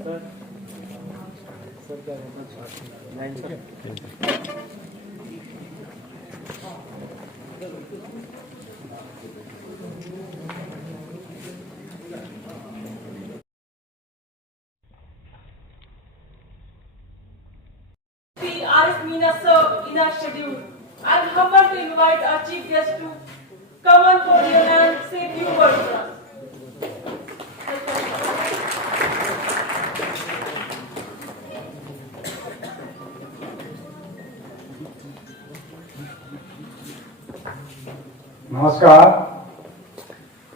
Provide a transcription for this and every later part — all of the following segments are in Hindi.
Asked Meena sir in our schedule. I'm humbled to invite our chief guest to come on podium and say a few words to us. नमस्कार।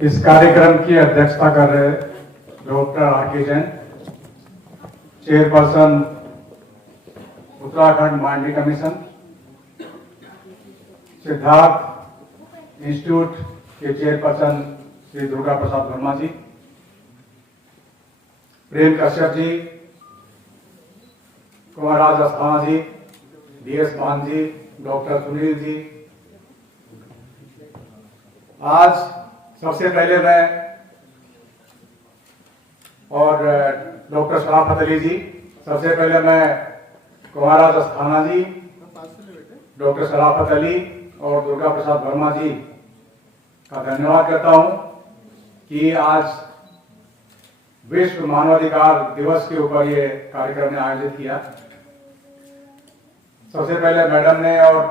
इस कार्यक्रम की अध्यक्षता कर रहे डॉक्टर आर.के. Jain, chairperson Uttarakhand Mandavi commission, Siddharth institute के चेयरपर्सन श्री दुर्गा प्रसाद वर्मा जी, प्रेम कश्यप जी, कुमार राज अस्थाना जी, डी.एस. मान जी, डॉक्टर सुनील जी। आज सबसे पहले मैं और डॉक्टर शराफत अली जी, सबसे पहले मैं कुमार राज अस्थाना जी, डॉक्टर शराफत अली और दुर्गा प्रसाद वर्मा जी का धन्यवाद करता हूं कि आज विश्व मानवाधिकार दिवस के ऊपर ये कार्यक्रम ने आयोजित किया। सबसे पहले मैडम ने और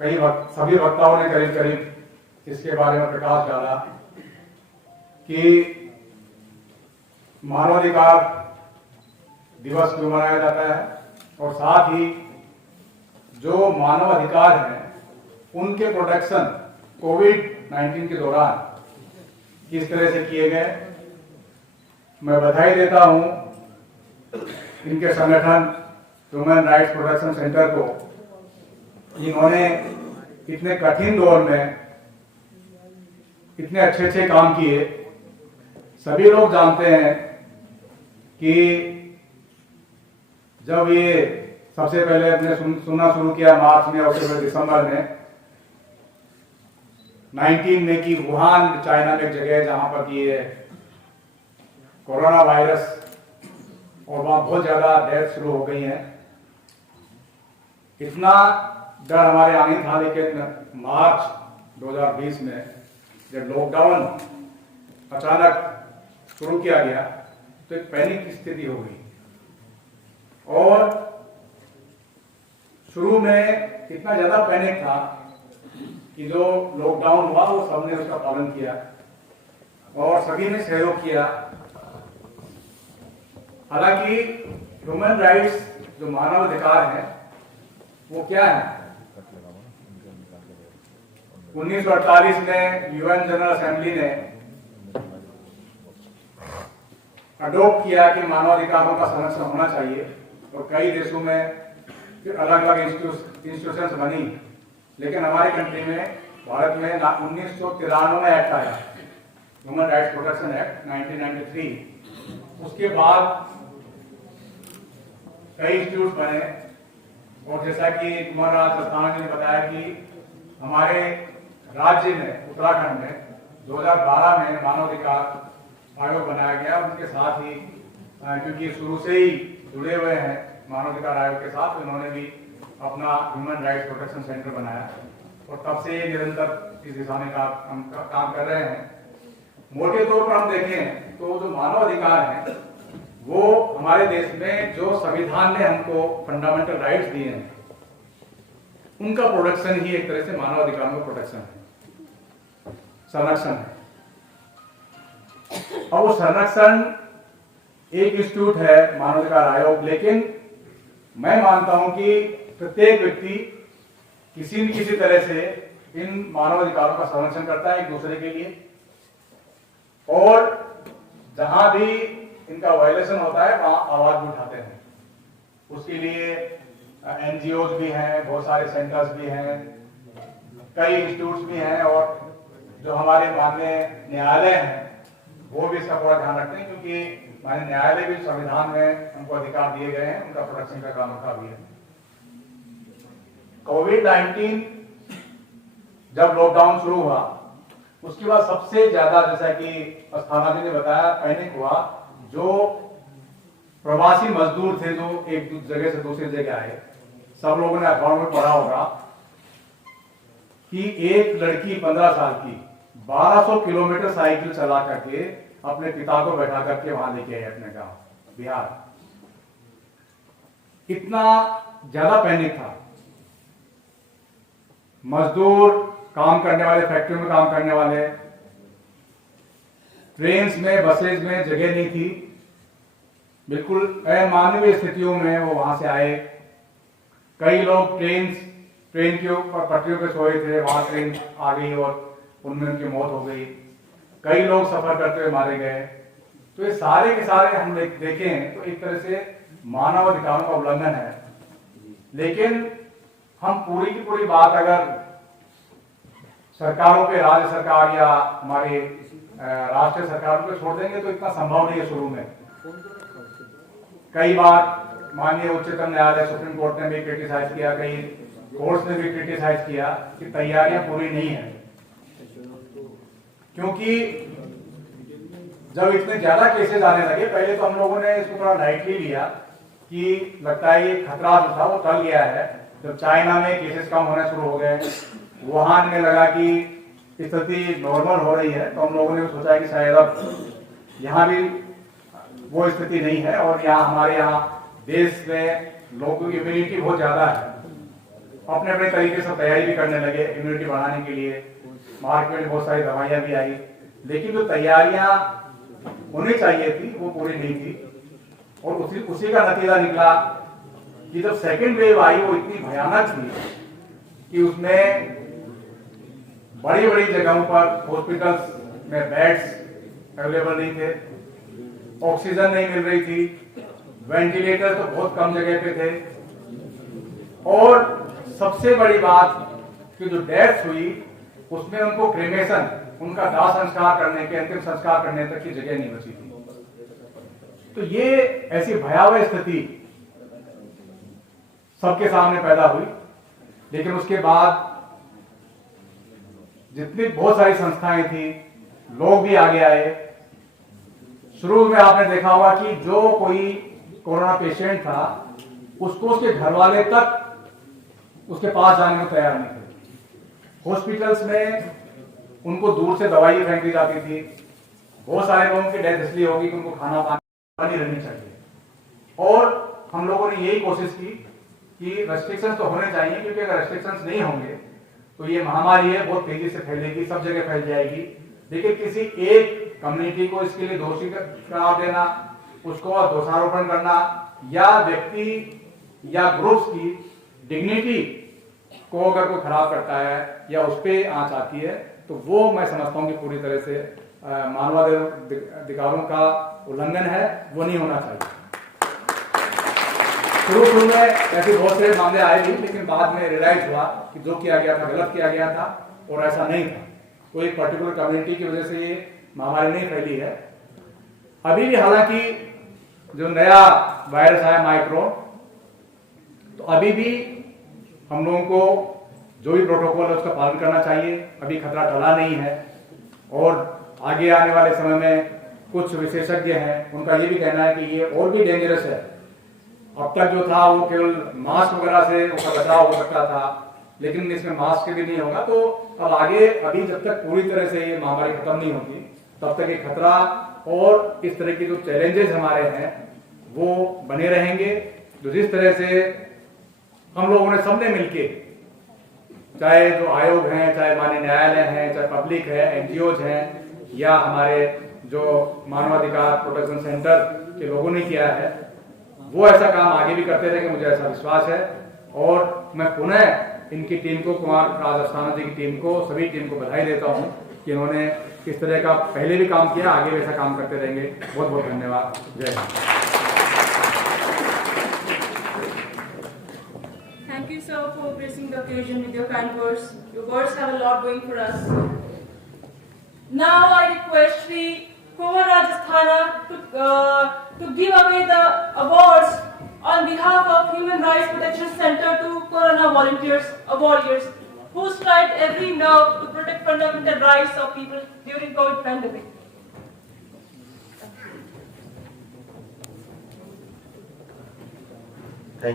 सभी वक्ताओं ने करीब करीब इसके बारे में प्रकाश डाला कि मानवाधिकार दिवस क्यों मनाया जाता है और साथ ही जो मानव अधिकार हैं उनके प्रोटेक्शन कोविड-19 के दौरान किस तरह से किए गए। मैं बधाई देता हूं इनके संगठन ह्यूमन राइट्स प्रोटेक्शन सेंटर को, इन्होंने इतने कठिन दौर में इतने अच्छे काम किए। सभी लोग जानते हैं कि जब ये सबसे पहले अपने सुनना शुरू किया मार्च में और फिर दिसंबर में 19 में कि वुहान चाइना में एक जगह है जहां पर ये कोरोना वायरस और वहां बहुत ज्यादा डेथ शुरू हो गई है। इतना डर हमारे आने था, लेकिन मार्च 2020 में जब लॉकडाउन अचानक शुरू किया गया तो एक पैनिक की स्थिति हो गई और शुरू में इतना ज्यादा पैनिक था कि जो लॉकडाउन हुआ वो सबने उसका पालन किया और सभी ने सहयोग किया। हालांकि ह्यूमन राइट्स जो मानव अधिकार है वो क्या है? 1948 में यूएन जनरल असेंबली ने अडॉप्ट किया कि मानवाधिकारों का संरक्षण होना चाहिए और कई देशों में फिर अलग अलग इंस्टीट्यूशंस बनी। लेकिन हमारे कंट्री में, भारत में 1993 में एक्ट आया, ह्यूमन राइट्स प्रोटेक्शन एक्ट 1993। उसके बाद कई इंस्टीट्यूट बने और जैसा कि कुमार राज अस्थाना जी ने बताया कि हमारे राज्य में, उत्तराखंड में 2012 में मानवाधिकार आयोग बनाया गया। उनके साथ ही क्योंकि शुरू से ही जुड़े हुए हैं मानवाधिकार आयोग के साथ, उन्होंने भी अपना ह्यूमन राइट्स प्रोटेक्शन सेंटर बनाया और तब से निरंतर इस दिशा में काम कर रहे हैं। मोटे तौर पर हम देखें तो जो मानव अधिकार हैं वो हमारे देश में जो संविधान ने हमको फंडामेंटल राइट्स दिए हैं उनका प्रोटेक्शन ही एक तरह से मानव अधिकारों का प्रोटेक्शन है, संरक्षण है। और वो संरक्षण एक इंस्टीट्यूट है मानवाधिकार आयोग, लेकिन मैं मानता हूं कि प्रत्येक व्यक्ति किसी न किसी तरह से इन मानवाधिकारों का संरक्षण करता है एक दूसरे के लिए, और जहां भी इनका वायलेशन होता है वहां आवाज भी उठाते हैं। उसके लिए एनजीओज भी हैं, बहुत सारे सेंटर्स भी हैं, कई इंस्टीट्यूट्स भी हैं और जो हमारे माननीय न्यायालय हैं वो भी इसका पूरा ध्यान रखते हैं, क्योंकि माननीय न्यायालय भी संविधान में उनको अधिकार दिए गए हैं, उनका प्रोटेक्शन का काम उनका भी है। कोविड-19 जब लॉकडाउन शुरू हुआ उसके बाद सबसे ज्यादा, जैसा कि अस्थाना जी ने बताया, पैनिक हुआ जो प्रवासी मजदूर थे जो एक जगह से दूसरी जगह आए। सब लोगों ने अखबार में पढ़ा होगा कि एक लड़की 15 साल की 1200 किलोमीटर साइकिल चला करके अपने पिता को बैठा करके वहां लेके आई अपने गांव बिहार। इतना ज्यादा पैनिक था। मजदूर, काम करने वाले, फैक्ट्री में काम करने वाले, ट्रेन्स में, बसेज में जगह नहीं थी। बिल्कुल अमानवीय स्थितियों में वो वहां से आए। कई लोग ट्रेन के ऊपर पटरियों पे सोए थे, वहां ट्रेन आ गई और उनमें उनकी मौत हो गई। कई लोग सफर करते हुए मारे गए। तो ये सारे के सारे हम देखें तो एक तरह से मानव अधिकारों का उल्लंघन है। लेकिन हम पूरी की पूरी बात अगर सरकारों पे, राज्य सरकार या हमारे राष्ट्रीय सरकारों पे छोड़ देंगे तो इतना संभव नहीं है। शुरू में कई बार माननीय उच्चतम न्यायालय, सुप्रीम कोर्ट ने भी क्रिटिसाइज किया, कई कोर्ट्स ने भी क्रिटिसाइज किया कि तैयारियां पूरी नहीं है। क्योंकि जब इतने ज्यादा केसेस आने लगे, पहले तो हम लोगों ने इसको थोड़ा लाइटली लिया कि लगता है ये खतरा जो था वो टल गया है। जब चाइना में केसेस कम होने शुरू हो गए, वुहान में लगा कि स्थिति नॉर्मल हो रही है, तो हम लोगों ने भी सोचा कि शायद अब यहाँ भी वो स्थिति नहीं है और यहाँ हमारे यहाँ देश में लोगों की इम्यूनिटी बहुत ज्यादा है। अपने अपने तरीके से तैयारी भी करने लगे इम्यूनिटी बढ़ाने के लिए। मार्केट में बहुत सारी दवाइयां भी आई, लेकिन जो तैयारियां होनी चाहिए थी वो पूरी नहीं थी। और उसी का नतीजा निकला कि जब सेकेंड वेव आई वो इतनी भयानक थी कि उसमें बड़ी बड़ी जगहों पर हॉस्पिटल्स में बेड्स अवेलेबल नहीं थे, ऑक्सीजन नहीं मिल रही थी, वेंटिलेटर तो बहुत कम जगह पे थे, और सबसे बड़ी बात कि जो डेथ हुई उसमें उनको क्रेमेशन, उनका दाह संस्कार करने के, अंतिम संस्कार करने तक की जगह नहीं बची थी। तो ये ऐसी भयावह स्थिति सबके सामने पैदा हुई। लेकिन उसके बाद जितनी बहुत सारी संस्थाएं थी, लोग भी आगे आए। शुरू में आपने देखा होगा कि जो कोई कोरोना पेशेंट था उसको उसके घर वाले तक उसके पास जाने को तैयार नहीं थे। हॉस्पिटल्स में उनको दूर से दवाई फेंक दी जाती थी। बहुत सारे लोगों की डेथ इसलिए होगी कि उनको खाना पानी रहनी चाहिए। और हम लोगों ने यही कोशिश की कि रेस्ट्रिक्शंस तो होने चाहिए, क्योंकि अगर रेस्ट्रिक्शंस नहीं होंगे तो ये महामारी है बहुत तेजी से फैलेगी, सब जगह फैल जाएगी। लेकिन किसी एक कम्युनिटी को इसके लिए दोषी करार देना, उसको दोषारोपण करना, या व्यक्ति या ग्रुप्स की डिग्निटी को अगर कोई खराब करता है या उस पर आंच आती है, तो वो मैं समझता हूँ कि पूरी तरह से मानवाधिकारों का उल्लंघन है, वो नहीं होना चाहिए। शुरू में ऐसे बहुत से मामले आए भी, लेकिन बाद में रियलाइज हुआ कि जो किया गया था गलत किया गया था और ऐसा नहीं था। तो एक पर्टिकुलर कम्युनिटी की वजह से ये महामारी नहीं फैली है। अभी भी हालांकि जो नया वायरस आया माइक्रोन, तो अभी भी हम लोगों को जो भी प्रोटोकॉल है उसका पालन करना चाहिए। अभी खतरा टला नहीं है और आगे आने वाले समय में कुछ विशेषज्ञ हैं, उनका ये भी कहना है कि ये और भी डेंजरस है। अब तक जो था वो केवल मास्क वगैरह से उसका बचाव हो सकता था, लेकिन इसमें मास्क भी नहीं होगा। तो अब आगे, अभी जब तक पूरी तरह से ये महामारी खत्म नहीं होगी तब तक ये खतरा और इस तरह के जो चैलेंजेस हमारे हैं वो बने रहेंगे। जो जिस तरह से हम लोगों ने सबने मिलके, चाहे जो आयोग हैं, चाहे माननीय न्यायालय हैं, चाहे पब्लिक है, एनजीओज हैं, या हमारे जो मानवाधिकार प्रोटेक्शन सेंटर के लोगों ने किया है, वो ऐसा काम आगे भी करते रहेंगे, मुझे ऐसा विश्वास है। और मैं पुनः इनकी टीम को, कुमार राज अस्थाना जी की टीम को, सभी टीम को बधाई देता हूं कि इन्होंने इस तरह का पहले भी काम किया, आगे भी ऐसा काम करते रहेंगे। बहुत बहुत धन्यवाद। जय Hind. Thank you, sir, for gracing the occasion with your kind words. Your words have a lot going for us. Now I request Shri Kumar Rajasthana to give away the awards on behalf of Human Rights Protection Center to Corona volunteers, warriors, who strived every nerve to protect fundamental rights of people during COVID pandemic.